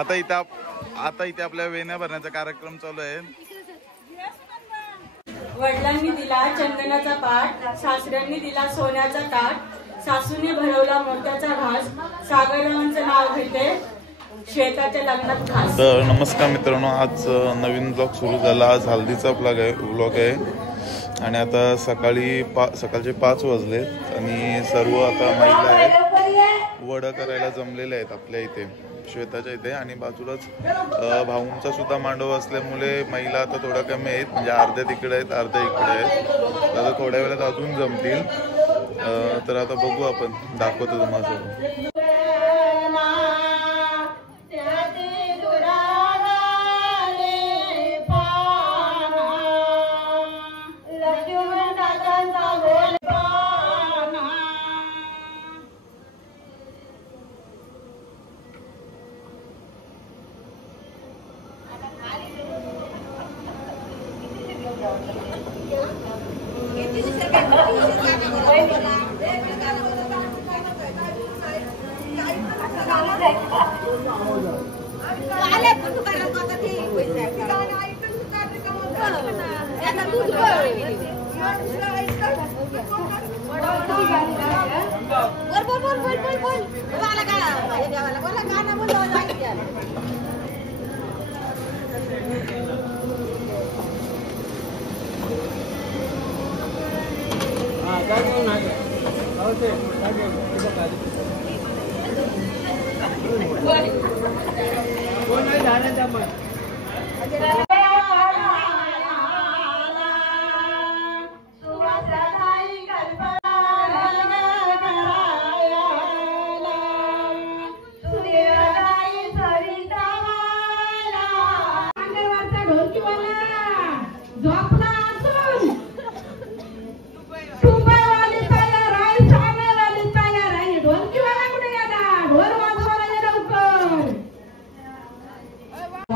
आता इथे आपल्या वेण्या भरण्याचा कार्यक्रम चालू आहे। वडिलांनी दिला चंदनाचा पाट, सासऱ्यांनी दिला सोन्याचा ताट, सासूने भरवला मोत्याचा घास, सागररावांचं नाव घेते श्वेताच्या लग्नात खास। तर नमस्कार मित्रांनो, आज नवीन ब्लॉग सुरू झाला। आज हल्दीचा ब्लॉग आहे आणि आता सकाळचे 5 वाजलेत आणि सर्व आता महिला आहेत वड करायला जमलेले आहेत आपल्या इथे श्वेताच्या इथे। आणि बाजूलाच भाऊंचा सुद्धा मांडव असल्यामुळे महिला आता थोडा कमी आहेत, म्हणजे अर्ध्या तिकडे आहेत अर्ध्या इकडे आहेत। आता थोड्या वेळात अजून जमतील, तर आता बघू, आपण दाखवतो तुम्हाला।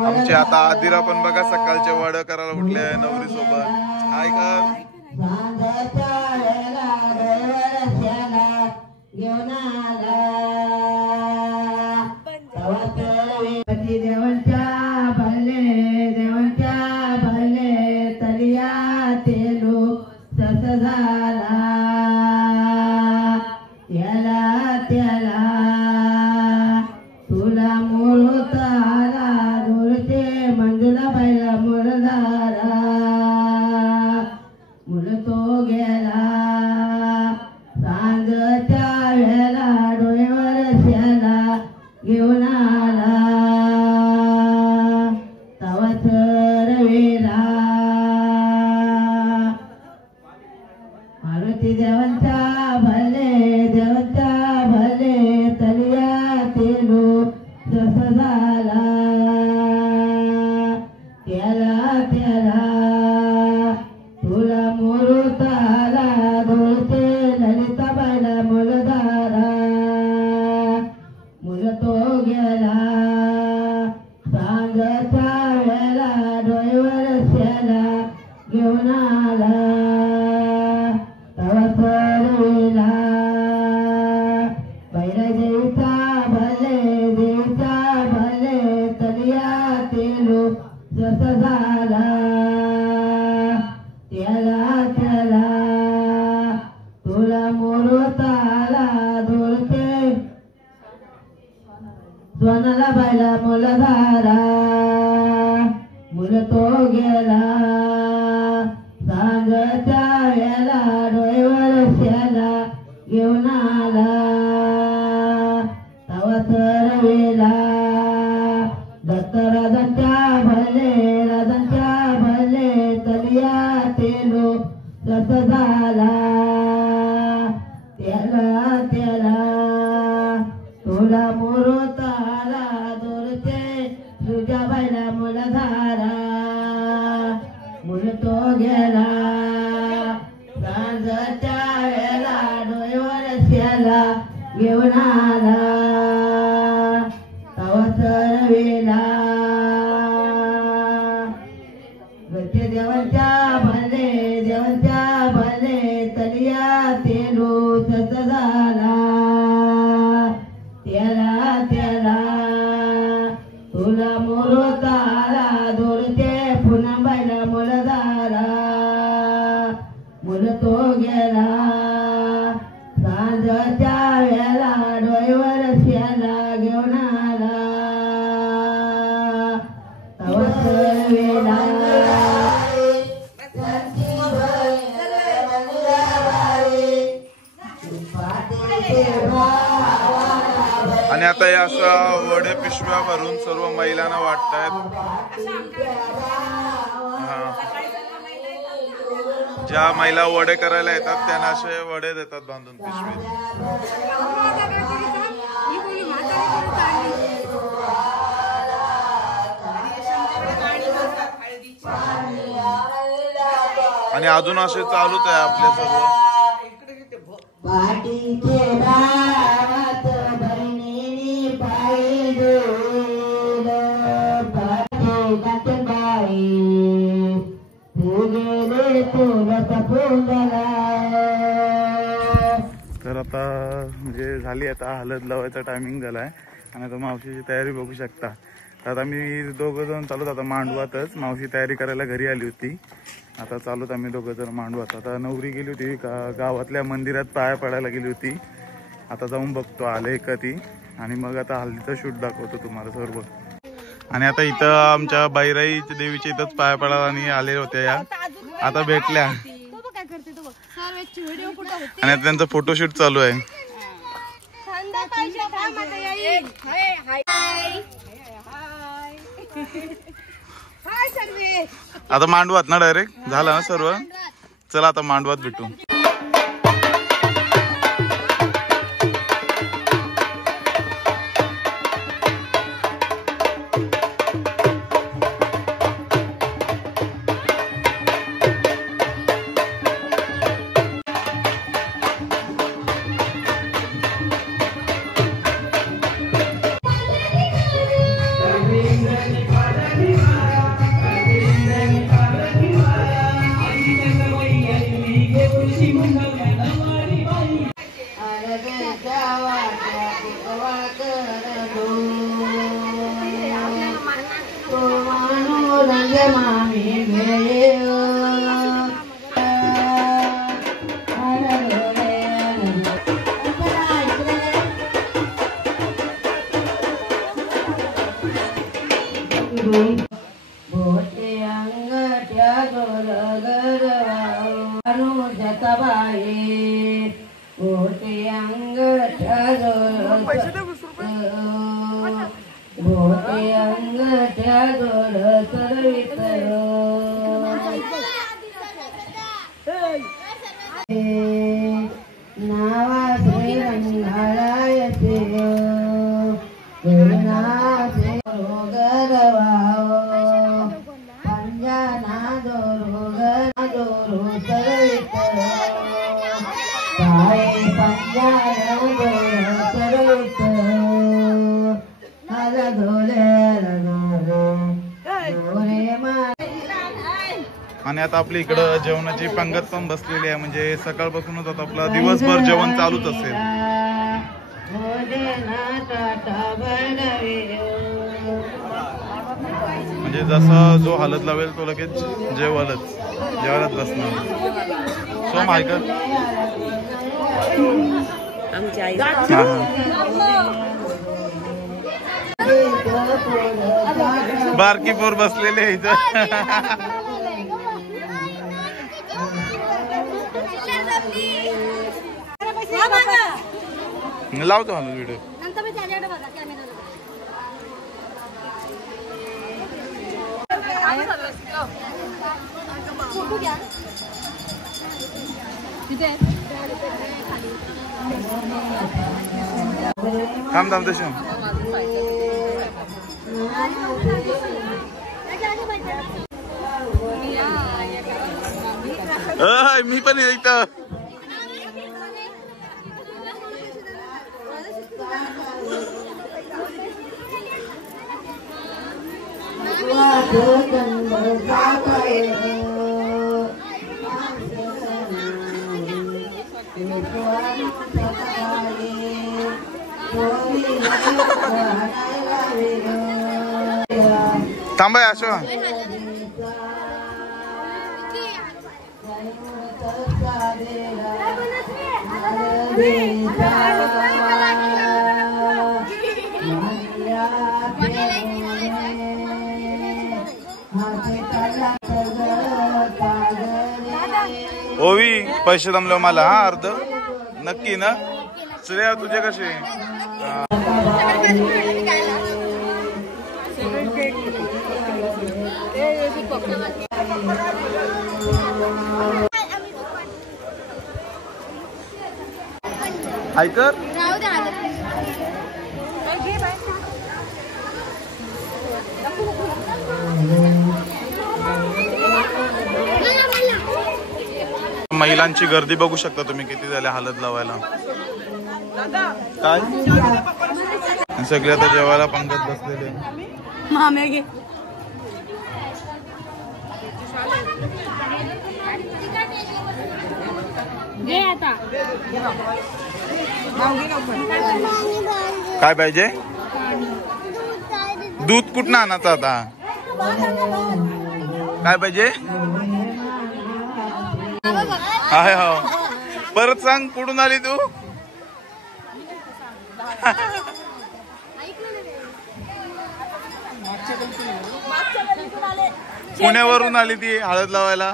आमचे आता आदिरा पण बघा सकाळचे वड करायला उठले आहे नवरी सोबत। हाय का स्वनाला बायला मुलधारा मुल तो गेला सांगच्या वेळेला डोळ्यावर शेला घेऊन आला तवा सरवेला दत्तराजांच्या भले तलिया तेलो रस झाला त्याला तुला मोरोता आला दोरते तुझ्या बायला मुलधारा मुल तो गेला सांजच्या वेळेला डोळ्यावर शेला घेऊन आला तवा सरवेला घरचे देवांच्या भले तलिया तेलो सस झाला त्याला तो गेला सांजच्या वेळेला डोईवर शेला घेऊन आला अवसर वेळा आणि आता हे असं वडे पिशव्या भरून सर्व महिलांना वाटतायत. ज्या महिला वडे करायला येतात त्यांना असे वडे देतात बांधून पिशवीत. आणि अजून असे चालूच आहे आपले सर्व. पाठीचे दारात बहिणीने पायी दिलं पाठीत बाई तू गेले तुला फुलला. तर आता म्हणजे झाली आता हळद लावायचा टायमिंग झालाय आणि आता मावशीची तयारी बघू शकता. तर आता आम्ही दोघं जण चालूत आता मांडवातच. मावशी तयारी करायला घरी आली होती. आता चालूत आम्ही दोघं जण मांडवात. आता नवरी गेली होती गावातल्या मंदिरात पाया पडायला गेली होती. आता जाऊन बघतो आले का ती आणि मग आता हल्दीचा शूट दाखवतो तुम्हाला सर्व. आणि आता इथं आमच्या बाईराई देवीच्या इथंच पाया पडायला आणि आले होत्या या आता भेटल्या आणि आता त्यांचा फोटोशूट चालू आहे. आता मांडवात ना डायरेक्ट झाला ना सर्व. चला आता मांडवात भेटू. भोटे अंगठ्या गोल गरवा बाई भोटे अंगठ्या भोटे अंगठ्या गोल सर्वित नावा श्रीरंगाळायचे करुणाचे गरवा पंजाना दोरो सर्वित काय पंजाना दोरो सर्वित मला धोले आणि आता आपली इकडं जेवणाची पंगत पण बसलेली आहे. म्हणजे सकाळपासूनच आता आपला दिवसभर जेवण चालूच असेल. म्हणजे जसा जो हलत लावेल तो लगेच जेवायलाच बसणार. सोम आहे का बारकी पोर बसलेले इथं. लावतो हा व्हिडिओ. थांब तशी मी पण इथं. थांबा अशो ओवी पैसे जमले मला हा अर्ध नक्की ना. श्रेया तुझे कसे? ऐकर महिलांची गर्दी बघू शकता तुम्ही किती झाले हळद लावायला. काय सगळे आता जेवायला पंगत बसलेले. काय पाहिजे? दूध कुठं आणायचं आता? काय पाहिजे? हाय हो परत सांग कुठून आली तू? पुण्यावरून आली ती हळद लावायला.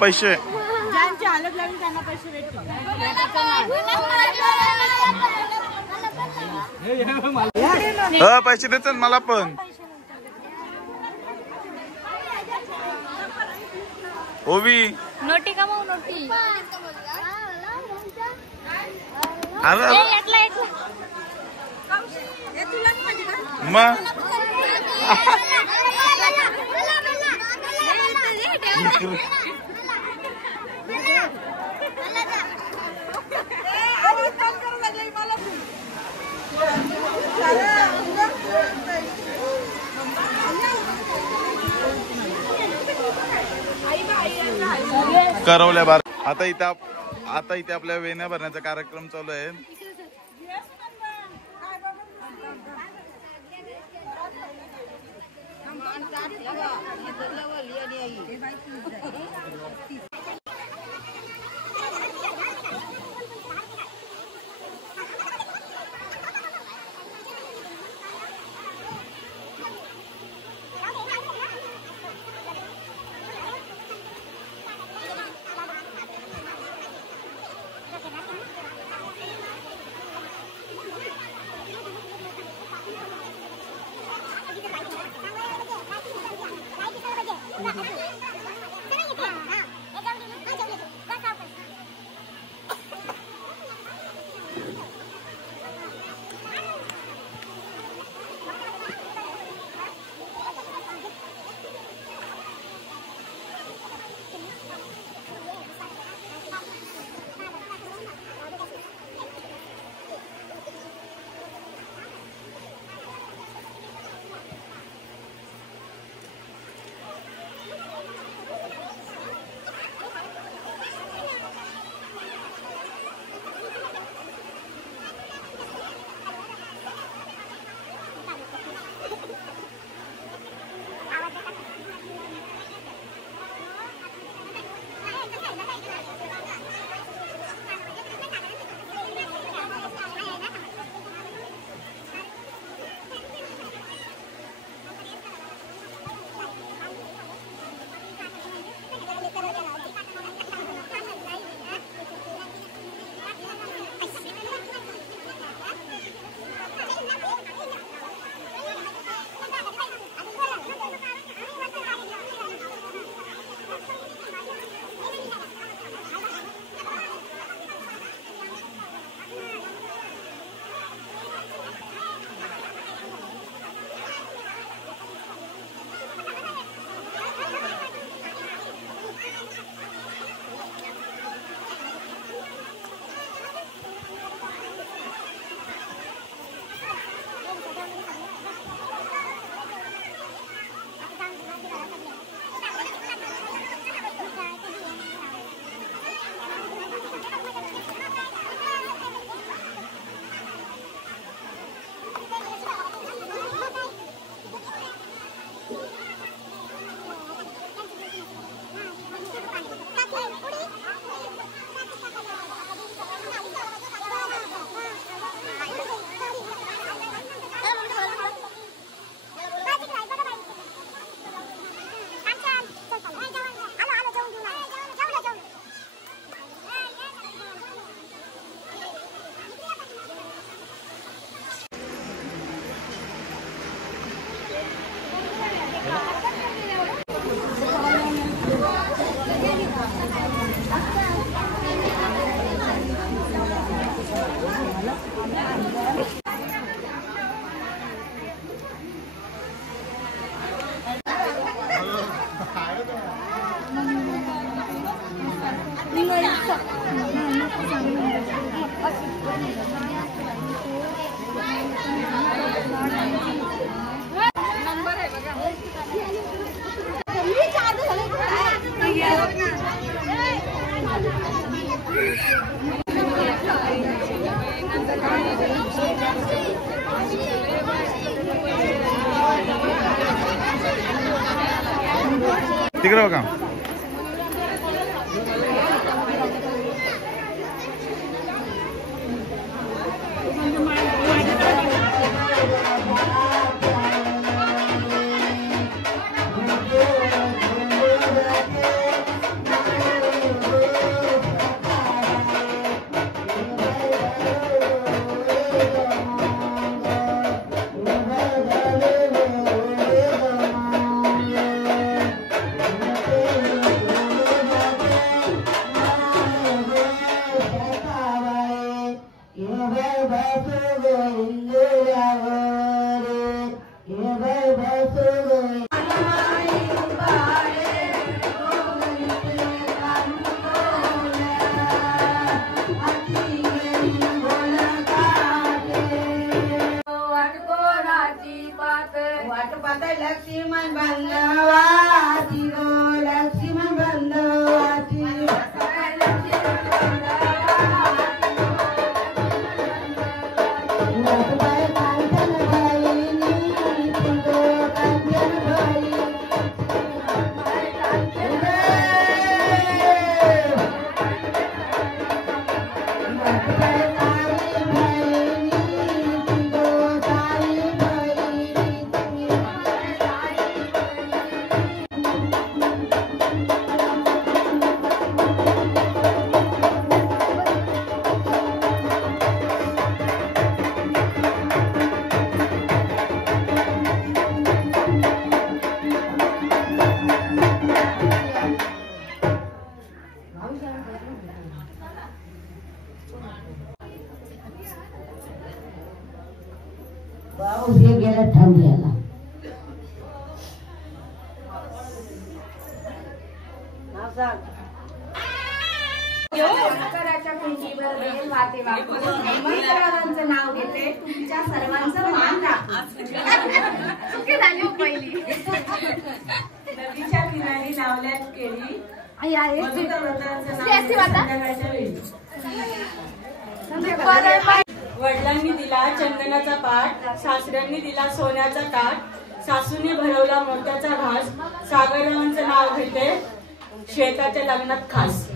पैसे पैसे देतात मला पण. ओवी नोटी कमाऊ नोटी. मग करवल्या बार. आता इथे आपल्या वेण्या भरण्याचा कार्यक्रम चालू आहे. तिकडे बघा. लक्ष्मण बंधवाची गो लक्ष्मण बंधवाची पाऊस हे गेला थंडी आला शंकराच्या पिंडीवर बेल वाटे वाकून हेमंतरावांचं नाव घेते तुमच्या सर्वांचं मान राखून चुकी झाली पहिली नदीच्या किनारी लावल्यात केळी मधुकव्रताचं नाव संध्याकाळच्या वेळी वडिलांनी दिला चंदनाचा पाट सासऱ्यांनी दिला सोन्याचा ताट सासूने भरवला मोत्याचा घास सागररावांचं नाव घेते शेताच्या लग्नात खास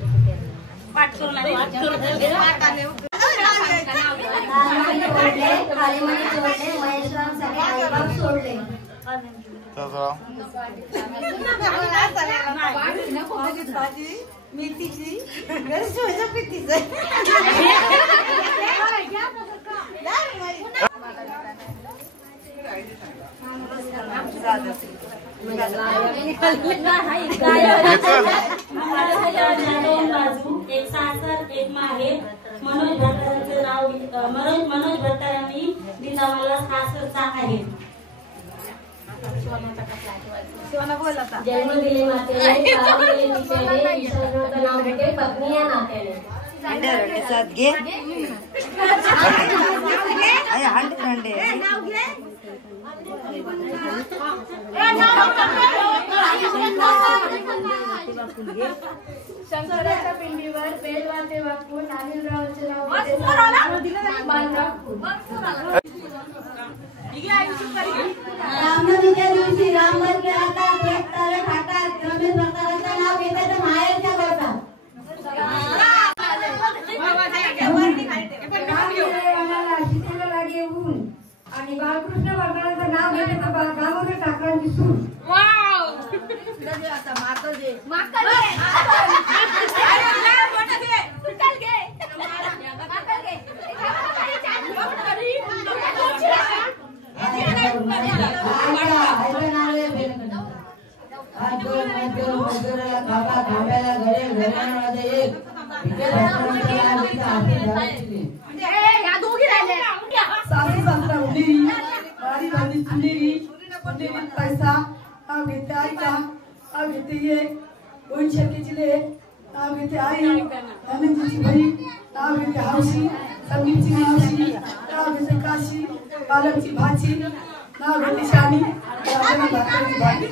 मेथीची एक सासर एक माहेर मनोज भट्टारांचं नाव मनोज भट्टारांनी दिला मला सासरचा आहे जन्म दिले मातेने गाव दिले निशाने ईश्वराचं नाव घेते पत्नी या नात्याने साथ घे नाव घे शंकराच्या पिंडीवर बेल वाटे वाकून अनिलरावांचे नाव रामनवमीच्या दिवशी रामभर खेळतात फेकतात खातात रमेश भक्तारांचं नाव घेते तर माहेरच्या करतात आणि बाळकृष्ण भक्तारांचं नाव घेते तर गावोदर ठाकरांची सून पैसा घेते आईचा घेते ये 2 शेतीची ले नाव घेते आई, धनंजयची बहीण, नाव घेते हौशी, संगीतची मावशी, नाव घेते काशी, पालकची भाची, नाव घेते शानी, भाकरची भाजी.